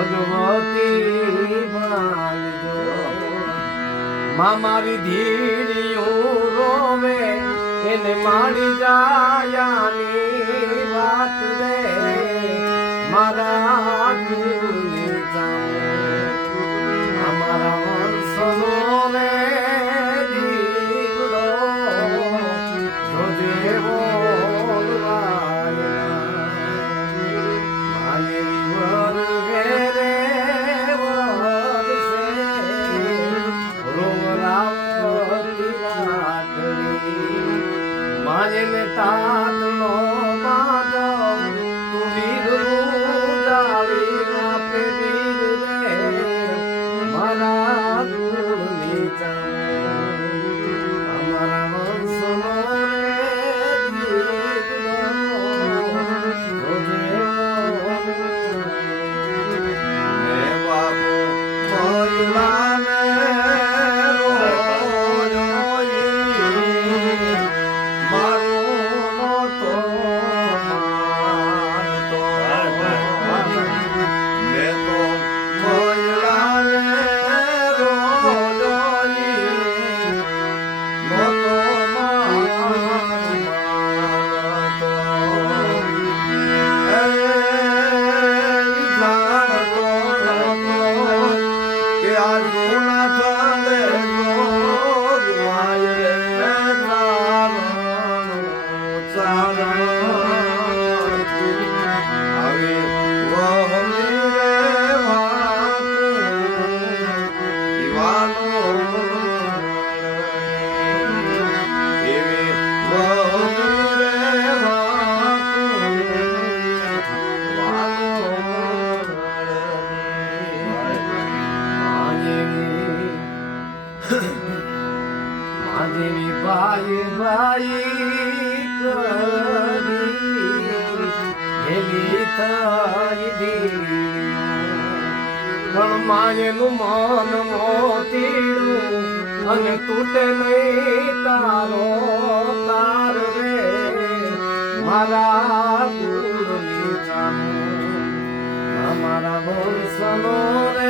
ભગવતી મા મારી ધીરી રોવે એને મારી જાયાની વાત રે. મારા মায়ের তাঁত মাদ তুমি রুজালি মাপে দিলে মারা তুমি માધવી ભાઈ ભાઈ કરી થઈ દેવી પણ માયનું મન મોતીડું અને તૂટે નહીં તારો તાર રે મારા મારા વંશનો રે